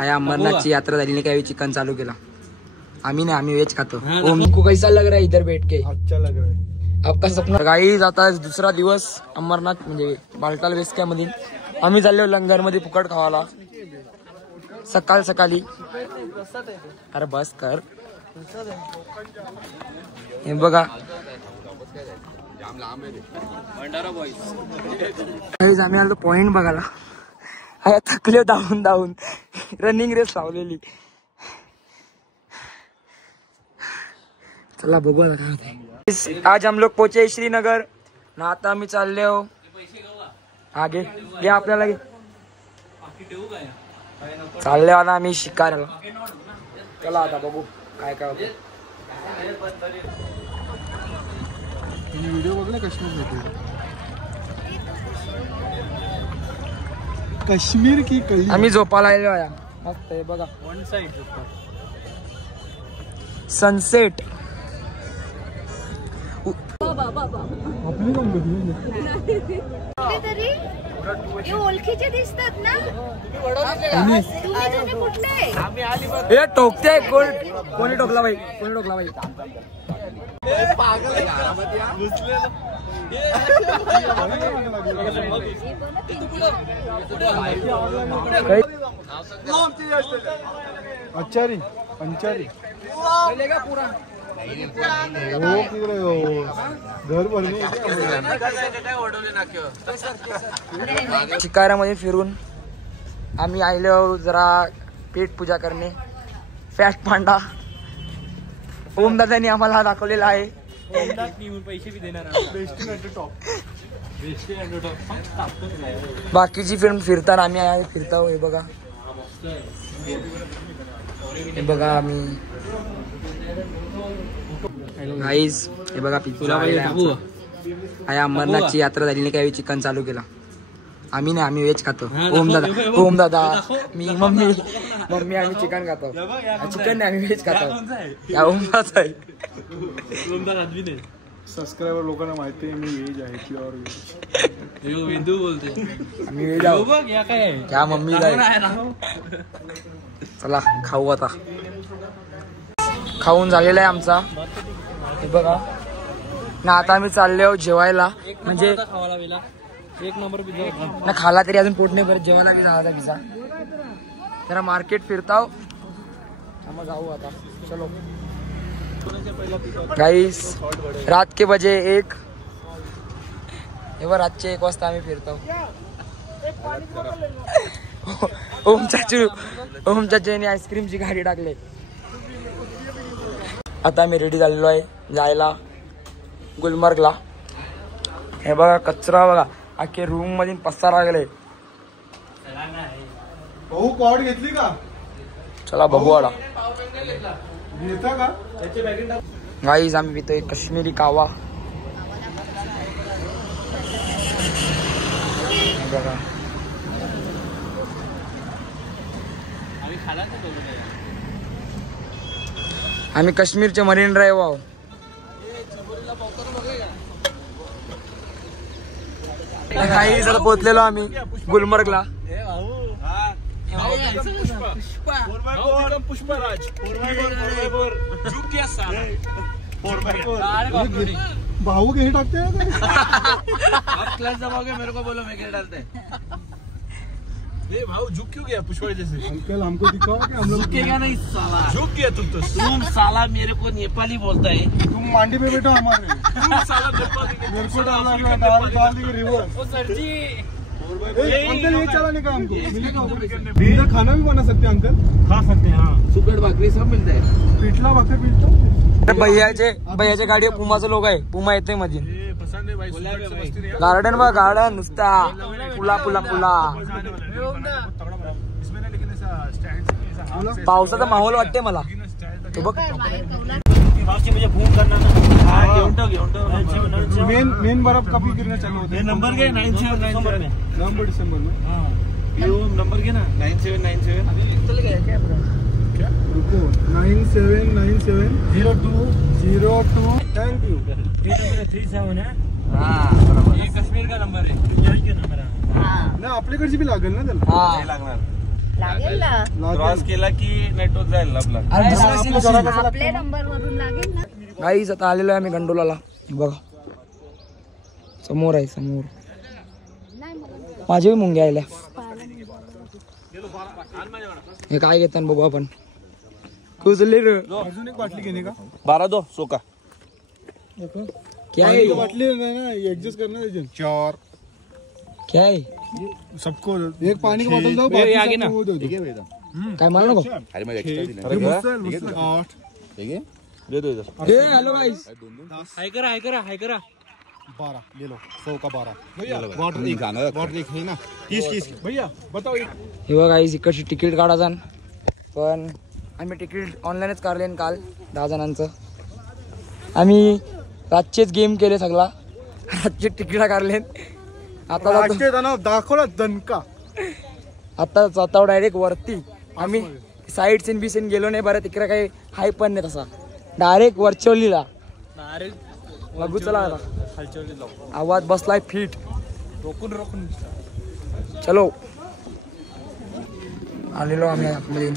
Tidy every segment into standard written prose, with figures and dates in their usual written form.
आया अमरनाथची यात्रा झाली नाही काही चिकन चालू केला आम्ही ना आम्ही वेज खातो। ओम को कैसा लग रहा है इधर बैठ के? अच्छा लग रहा है। आपका सपना गाईज आता दुसरा दिवस अमरनाथ म्हणजे बालटाल वेस्ट कॅम्प मध्ये आम्ही चाललो लंगर मध्ये फुकट खावाला सकाळ सकाळी। अरे बस कर हे बघा आम्ही आलो पॉइंट बघायला आया थकले धावून धावून रनिंग रेस लावलेली। चला बघू आता काय होतंय। आज हम लोग पहुंचे श्रीनगर ना आता आम्ही चालले हो आगे घे आपल्याला घे चालले ना आम्ही शिकाराला। चला आता बघू काय काय होतं। व्हिडिओ बघला काश्मीर की कली आम्ही झोपायला आलो आहे मस्त आहे बघा वन साइड सनसेट। आपली काम तरी हे ओळखीचे दिसतात ना तुम्ही कुठले हे टोकते कोणी टोकला बाई कोणी टोकला बाई अच्छारी पंचारी घर भरणे शिकारामध्ये फिरून आम्ही आलो जरा पेट पूजा करणे। फॅट पांडा ओमदादांनी आम्हाला दाखवलेला आहे। पैसे भी देणार बाकीची फिल्म फिरताना आम्ही फिरतो हे बघा हे बघा आम्ही गाईज हे बघा पिझ्झा आया अमरनाथची यात्रा झाली नाही काही चिकन चालू केला आम्ही ना आम्ही वेज खातो। ओम दादा मी मम्मी आम्ही चिकन खातो चिकन नाही आम्ही वेज खातो या ओम दादा आहे। सबस्क्राइबर लोकांना माहिती आहे मी वेज आहे प्युअर वेज बोलते आम्ही वेज आहोत क्या मम्मी चला खाऊ आता खाऊन झालेला आहे आमचा हे बघा ना आता आम्ही चालले आहोत जेवायला म्हणजे एक नंबर पिझ्झा ना खाला तरी अजून पोट नाही भरत जेवायला बी झाला पिझ्झा जरा मार्केट फिरताव मग जाऊ आता चलो गाइस रात के बजे 1 रातचे 1 वाजता आम्ही फिरतो। ओम चाचूने आईस्क्रीमची गाडी टाकले। आता आम्ही रेडी झालेलो आहे जायला गुलमर्गला। हे बघा कचरा बघा अख्खे रूम मध्ये पसारा गेले। भाऊ कॉड घेतली का? चला बघू आता घेता का गाईज आम्ही पितोय काश्मीरी कावा बघा आम्ही काश्मीरचे मरीन ड्राईव्ह आहोत। काही जरा पोहोचलेलो आम्ही गुलमर्गला। भाऊ के टाकते आप क्लास दबाओगे मेरे को बोलो मैं क्या डालते हैं। भाऊ झुक क्यों गया पुष्पा जैसे? अंकल हमको दिखाओ कि हम लोग झुकेगा नहीं साला। झुक गया तुम साला मेरे को नेपाली बोलता है। तुम मांडी पे बैठो हमारे मेरे को डाल देंगे रिवर्स। अंकल ये चलाने का हमको मिलेगा। इधर खाना भी बना सकते हैं अंकल? खा सकते हैं हाँ। सुकट भाकरी सब मिलता है। पिठला भाकर मिळतो। भैयाच्या गाडीवर पुमाचं लोक आहे पुमा येते मध्ये गार्डन बघ गार्डन नुसता पुला पुला पुला पावसाचा माहोल वाटते मला तो बघ मुझे फोन करना ना मेन बर्फ कभी गिरना चालू होता है। नंबर के 9797 नवंबर दिसंबर में हाँ ये नंबर के ना 9797 चल गया क्या क्या रुको 97970202 थैंक यू 37 है हाँ ये कश्मीर का नंबर है रिचार्ज का नंबर है हाँ ना आपल्याकडची बी लागेल ना त्याला हा लागणार लागेल ना क्रॉस केला की नेटवर्क जाईल आपला. आपल्या नंबर वरून लागेल ना. गाईस आता आलेलो आहे आम्ही गंडोलाला. बघा समोर आहे समोर. माझे मुंग्या आल्या. हे काय घेतात बघू आपण. कुजले रे. अजून एक बाटली घेणे का? 12 दो सोका. क्या है? बाटली नहीं ना, ये एडजस्ट करना है. 4 क्या है? सबको एक पानी की बोतल दो. बाकी आगे ना वो दो. काय मला नको. 8 दे दो इधर. Hello guys. हाय करा 12 ले लो. 100 का 12 भैया. वाटर एक है ना 30 भैया बताओ. हे बघा गाईस इकडची तिकीट काढायचा पण आम्ही तिकीट ऑनलाईनच काढले काल 10 जणांचं. आम्ही रातचेच गेम केले सगळा. रातचे तिकीट काढले. आता दाखवला दणका. आता जातो डायरेक्ट वरती. आम्ही साईड सीन बिसीन गेलो नाही. बरं तिकडे काही हाय पण नाही तसा. डायरेक्ट वरचोलीला बघू. चला आता आवाज बसलाय फिट. रोकून चलो आलेलो आम्ही आतमध्ये.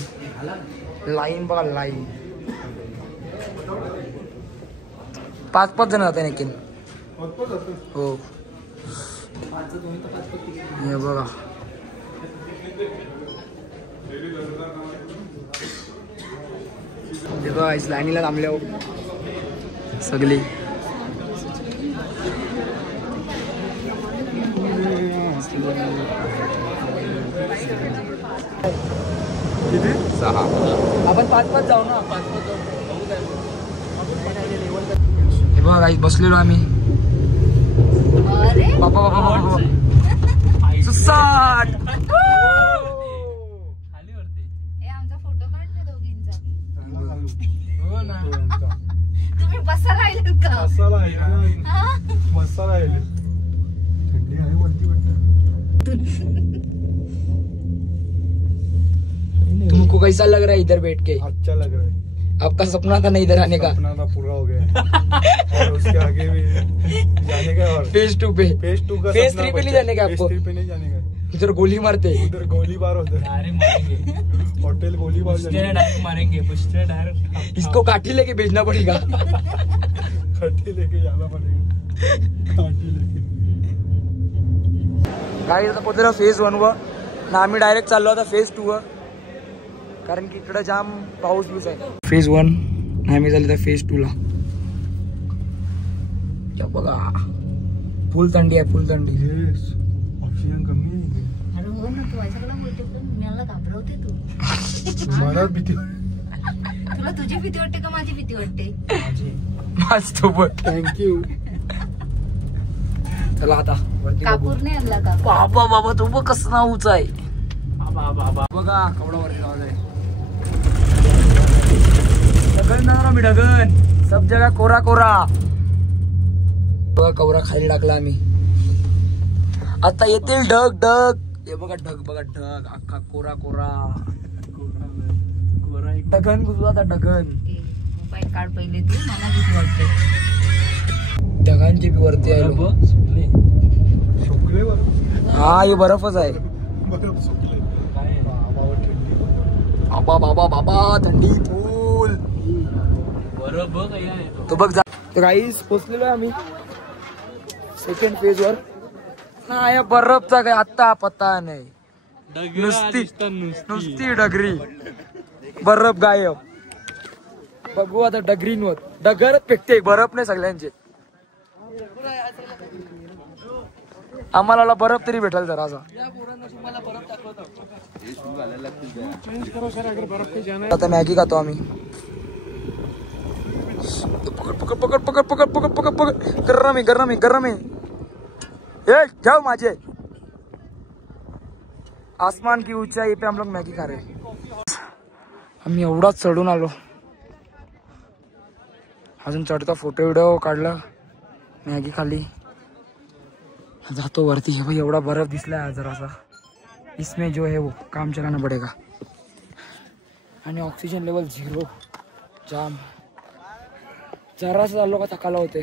लाईन बघा लाईन. 5-5 जण जाते नक्की. हो हे बघा. हे बघा लाईनीला थांबले हो सगळी. आपण 5-5 जाऊ ना. 5-5 जाऊ. हे बघा गाईस बसलेलो आम्ही. अरे बाबा सुसाट. हे आमचा फोटो काढ ना दोघींचा. तुम्ही बसा राहिले का? मसाला आहे. थंडी आहे वरती वाटतं. तुमको कैसा लग रहा है इधर बैठ के? अच्छा लग रहा है. आपका सपना था ना इधर आने का? सपना था पूरा हो गया. और उसके आगे भी जाने का. और फेज 2 पे. फेज 2 का फेज 3 पे नहीं जाने का आपको? फेज 3 पे नहीं जाने का. इधर गोली मारते. उधर गोलीबार होता है. होटल गोलीबार मारेंगे. डायरेक्ट इसको काठी लेके भेजना पड़ेगा. काठी लेके जाना पड़ेगा. काठी लेके. गाडी आता पोहोचलो फेज 1 वर ना. आम्ही डायरेक्ट चाललो आता फेज 2 वर. कारण की इकडे जाम पाऊस बिऊस आहे. फेज 1 आम्ही झाले तर फेज 2 ला. बघा फुल थंडी आहे. फुल थंडी. ऑक्सिजन कमी आहे. अरे हो ना तू माझ्याकडे बोलतो पण मला घाबरवते तू. मला भीती. तुला तुझी भीती वाटते का माझी भीती वाटते? माझ्यासोबत. थँक्यू. चला आता कापूर नाही आणला का? बाबा बाबा तू बघ कसं नाऊच आहे. बघा कवडा वरती आवाज आहे. ढगन जाणार आम्ही. ढगन सब जगा कोरा कोरा. बघा कवरा खाली टाकला आम्ही. आता येतील ढग ढग. हे बघा ढग बघा ढग अख्खा कोरा कोरा. ढगन घुसला आता ढगन. मोबाईल काढ पहिले तू. मला भीती वाटते. ढगांची बी वरती आहे. शुक्ले वर. हा हे बर्फच आहे. बर्फ सुकले. बाबा बाबा बाबा थंडी फुल. तो बघ जा. तर गाईस पोचलेलो आहे आम्ही सेकंड फेज वर. नाही बर्फचा काय आत्ता पत्ता नाही. नुसती डगरी. बर्फ गायब. बघू आता डगरींवर. डगरच फेकते बर्फ नाही सगळ्यांचे. आम्हाला बर्फ तरी भेटेल जरा असा. आता मॅगी खातो आम्ही. पकड पकड पकड पकड पकड पकड पकड पकड. गरम आहे गरम आहे गरम आहे. ए जाओ माझे. आसमान की ऊंचाई पे हम लोग मॅगी खा रहे. आम्ही एवढाच चढून आलो. अजून चढता फोटो व्हिडिओ काढला. मॅगी खाली जातो वरती. हे भाई एवढा बर्फ दिसला जरासा. इसमें जो है वो काम चलाना पड़ेगा. आणि ऑक्सिजन लेवल 0 जाम. जरासा चाललो का थकाला होते.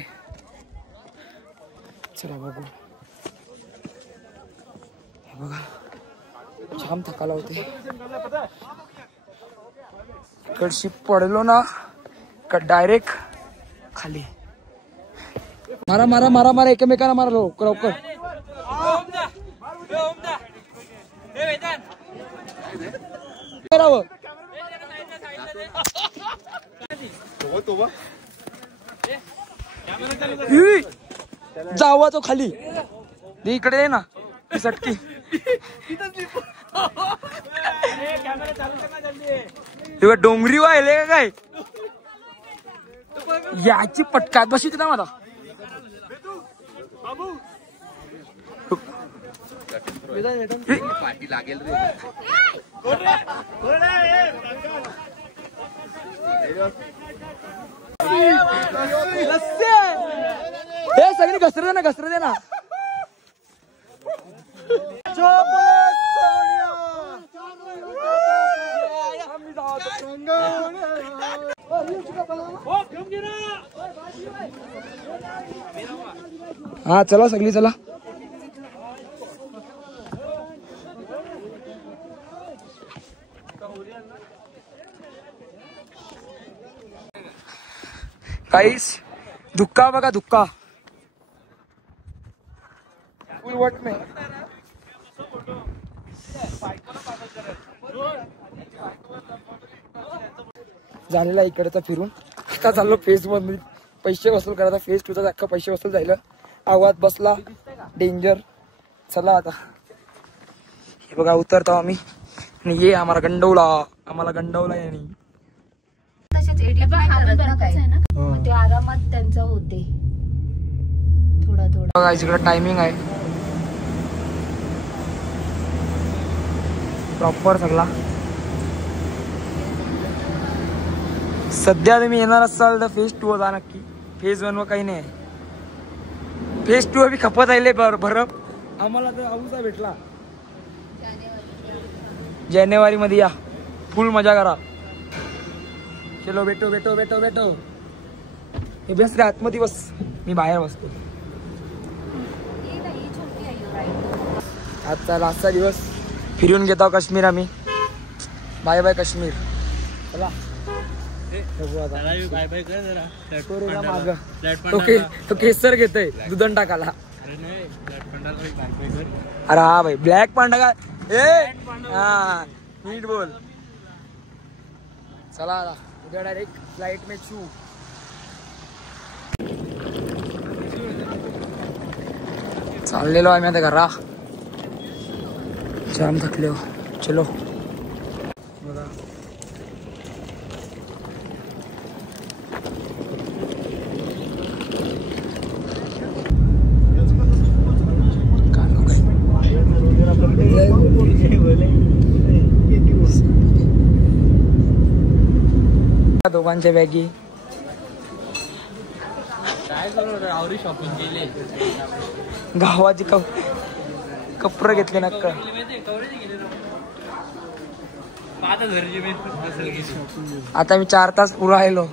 चला बघू. हे बघा जाम थकाला होते. इकडशी पडलो ना का डायरेक्ट खाली. मारा मारा मारा मारा एकमेकांना मारा लवकर लवकर. जावा तो खाली इकडे आहे ना सटकी. डोंगरी वाहिले का काय याची पटकात बशी ना मला. हे सगळी घसर दे ना घसर दे ना. हा चला सगळी चला. काहीच धुक्का बघा धुक्का फुलवट में. झालेला इकडचा फिरून आता चाललो फेज 1 पैसे वसूल करायचा. फेज 2 चा अख्खा पैसे वसूल जायला. आवाज बसला डेंजर. चला आता हे बघा उतरतो आम्ही आणि ये आम्हाला गंडवला यांनी. ते आरामात त्यांचं होते थोडा थोडा. बघा इकडे टायमिंग आहे प्रॉपर सगळा. सध्या तुम्ही येणार असाल तर फेज 2 जा नक्की. फेज 1 वर काही नाही. फेज 2 बी खपत राहिले भरप. आम्हाला तर आऊचा भेटला. जानेवारी मध्ये या फुल मजा करा. चलो बेटो बेटो बेटो बेटो. हे बस रे आतमध्ये बस मी बाहेर बसतो. आजचा लास्टचा दिवस फिरून घेतो काश्मीर आम्ही. Bye bye Kashmir. चला माग तो केसर घेतोय दुधन टाकाला. अरे हा भाई ब्लॅक पांडा का हा नीट बोल. चला उद्या डायरेक्ट फ्लाइट में छू. चाललेलो आम्ही आता घरा. जाम थकले हो. चलो बघा दोघांच्या बॅगी. गावाची कपडे घेतले ना. आता मी 4 तास पुरा राहिलो.